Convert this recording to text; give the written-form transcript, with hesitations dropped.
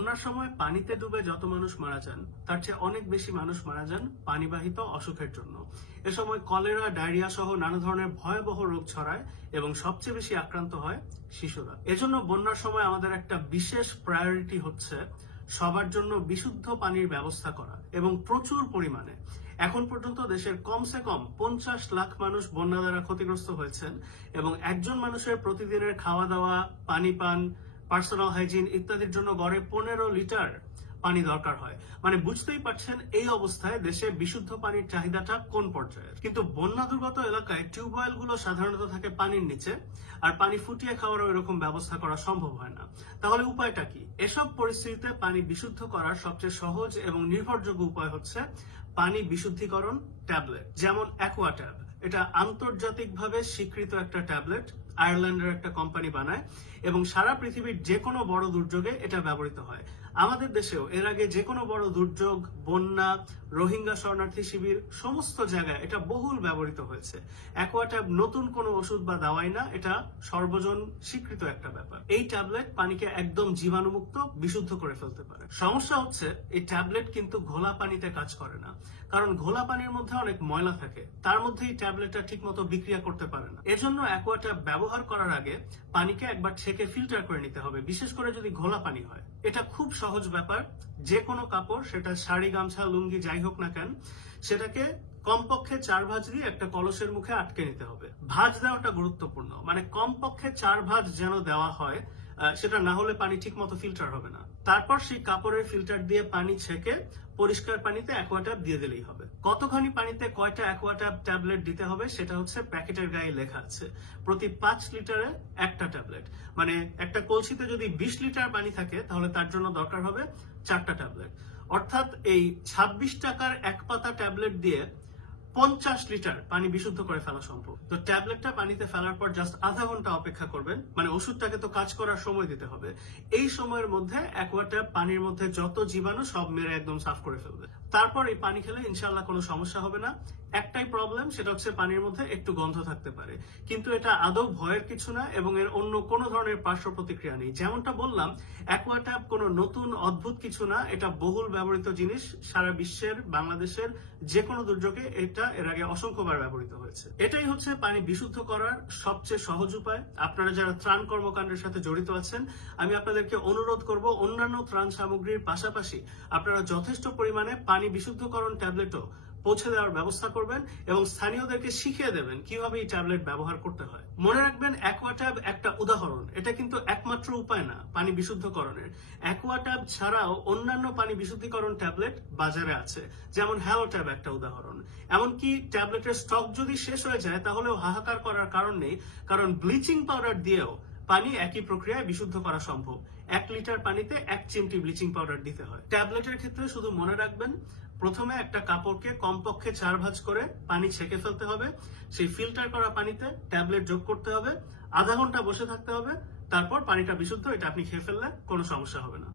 বন্যার সময় পানিতে ডুবে যত মানুষ মারা যান তার চেয়ে অনেক বেশি মানুষ মারা যান পানিবাহিত অসুখের জন্য। এ সময় কলেরা, ডায়রিয়া সহ নানা ধরনের ভয়াবহ রোগ ছড়ায় এবং সবচেয়ে বেশি আক্রান্ত হয় শিশুরা। এজন্য বন্যার সময় আমাদের একটা বিশেষ প্রায়োরিটি হচ্ছে সবার জন্য বিশুদ্ধ পানির ব্যবস্থা করা এবং প্রচুর পরিমাণে। এখন পর্যন্ত দেশের কমসে কম 50 লাখ মানুষ বন্যা দ্বারা ক্ষতিগ্রস্ত হয়েছেন এবং একজন মানুষের প্রতিদিনের খাওয়া দাওয়া, পানি পান, পার্সোনাল হাইজিন ইত্যাদির জন্য গড়ে 15 লিটার পানি দরকার হয়। মানে বুঝতেই পারছেন এই অবস্থায় দেশে বিশুদ্ধ পানির চাহিদাটা কোন পর্যায়ে। কিন্তু বন্যা দুর্গত এলাকায় টিউবওয়েল গুলো সাধারণত থাকে পানির নিচে, আর পানি ফুটিয়ে খাওয়ারও এরকম ব্যবস্থা করা সম্ভব হয় না। তাহলে উপায়টা কি? এসব পরিস্থিতিতে পানি বিশুদ্ধ করার সবচেয়ে সহজ এবং নির্ভরযোগ্য উপায় হচ্ছে পানি বিশুদ্ধিকরণ ট্যাবলেট, যেমন অ্যাকোয়া ট্যাব। এটা আন্তর্জাতিকভাবে স্বীকৃত একটা ট্যাবলেট, আয়ারল্যান্ডের একটা কোম্পানি বানায় এবং সারা পৃথিবীর যে কোনো বড় দুর্যোগে এটা ব্যবহৃত হয়। আমাদের দেশেও এর আগে যে কোনো বড় দুর্যোগ, বন্যা, রোহিঙ্গা শরণার্থী শিবির সমস্ত জায়গায় এটা বহুল ব্যবহৃত হয়েছে। অ্যাকোয়া ট্যাব নতুন কোনো ওষুধ বা দাওয়াই না, এটা সর্বজন স্বীকৃত একটা ব্যাপার। এই ট্যাবলেট পানিকে একদম জীবাণুমুক্ত, বিশুদ্ধ করে ফেলতে পারে। সমস্যা হচ্ছে এই ট্যাবলেট কিন্তু ঘোলা পানিতে কাজ করে না, কারণ ঘোলা পানির মধ্যে অনেক ময়লা থাকে, তার মধ্যে এই ট্যাবলেটটা ঠিক মতো বিক্রিয়া করতে পারে না। এজন্য অ্যাকোয়া ট্যাব ব্যবহার করার আগে পানিকে একবার ছেঁকে ফিল্টার করে নিতে হবে, বিশেষ করে যদি ঘোলা পানি হয়। এটা খুব সহজ ব্যাপার। যে কোনো কাপড়, সেটা শাড়ি, গামছা, লুঙ্গি যাই হোক না কেন, সেটাকে কমপক্ষে 4 ভাঁজ দিয়ে একটা কলসের মুখে আটকে নিতে হবে। ভাঁজ দেওয়াটা গুরুত্বপূর্ণ, মানে কমপক্ষে 4 ভাঁজ যেন দেওয়া হয়, সেটা না হলে পানি ঠিক মতো ফিল্টার হবে না। তারপর সেই কাপড়ের ফিল্টার দিয়ে পানি ছেঁকে পরিষ্কার পানিতে অ্যাকোয়া ট্যাব দিয়ে দিলেই হবে। কতখানি পানিতে কয়টা অ্যাকোয়া ট্যাব ট্যাবলেট দিতে হবে সেটা হচ্ছে প্যাকেটের গায়ে লেখা আছে। প্রতি 5 লিটারে একটা ট্যাবলেট। মানে একটা কলসিতে যদি 20 লিটার পানি থাকে তাহলে তার জন্য দরকার হবে 4টা ট্যাবলেট। অর্থাৎ এই 26 টাকার এক পাতা ট্যাবলেট দিয়ে 50 লিটার পানি বিশুদ্ধ করে ফেলা সম্ভব। তো ট্যাবলেটটা পানিতে ফেলার পর জাস্ট আধা ঘন্টা অপেক্ষা করবেন, মানে ওষুধটাকে তো কাজ করার সময় দিতে হবে। এই সময়ের মধ্যে অ্যাকোয়া ট্যাব পানির মধ্যে যত জীবাণু সব মেরে একদম সাফ করে ফেলবে। তারপর এই পানি খেলে ইনশাআল্লাহ কোনো সমস্যা হবে না। একটাই প্রবলেম, সেটা হচ্ছে পানির মধ্যে একটু গন্ধ থাকতে পারে, কিন্তু এটা আদৌ ভয়ের কিছু না এবং এর অন্য কোনো ধরনের পার্শ্ব প্রতিক্রিয়া নেই। যেমনটা বললাম, অ্যাকোয়া ট্যাব কোনো নতুন অদ্ভুত কিছু না, এটা বহুল ব্যবহৃত জিনিস। সারা বিশ্বের, বাংলাদেশের যে কোনো দুর্যোগে এটা এর আগে অসংখ্যবার ব্যবহৃত হয়েছে। এটাই হচ্ছে পানি বিশুদ্ধ করার সবচেয়ে সহজ উপায়। আপনারা যারা ত্রাণ কর্মকাণ্ডের সাথে জড়িত আছেন, আমি আপনাদেরকে অনুরোধ করব অন্যান্য ত্রাণ সামগ্রীর পাশাপাশি আপনারা যথেষ্ট পরিমাণে পানি বিশুদ্ধকরণ ট্যাবলেটও পৌঁছে দেওয়ার ব্যবস্থা করবেন এবং স্থানীয়দেরকে শিখিয়ে দেবেন কিভাবে এই ট্যাবলেট ব্যবহার করতে হয়। মনে রাখবেন, অ্যাকোয়া ট্যাব একটা উদাহরণ, এটা কিন্তু একমাত্র উপায় না পানি বিশুদ্ধকরণের। অ্যাকোয়া ট্যাব ছাড়াও অন্যান্য পানি বিশুদ্ধকরণ ট্যাবলেট বাজারে আছে, যেমন হ্যালো ট্যাব একটা উদাহরণ। এমনকি ট্যাবলেটের স্টক যদি শেষ হয়ে যায় তাহলেও হাহাকার করার কারণ নেই, কারণ ব্লিচিং পাউডার দিয়েও পানি একই প্রক্রিয়ায় বিশুদ্ধ করা সম্ভব। 1 লিটার পানিতে 1 চিমটি ব্লিচিং পাউডার দিতে হয়। ট্যাবলেটের ক্ষেত্রে শুধু মনে রাখবেন, প্রথমে একটা কাপড়কে কমপক্ষে 4 ভাঁজ করে পানি ছেঁকে ফেলতে হবে, সেই ফিল্টার করা পানিতে ট্যাবলেট যোগ করতে হবে, আধা ঘন্টা বসে থাকতে হবে, তারপর পানিটা বিশুদ্ধ, এটা আপনি খেয়ে ফেললে কোনো সমস্যা হবে না।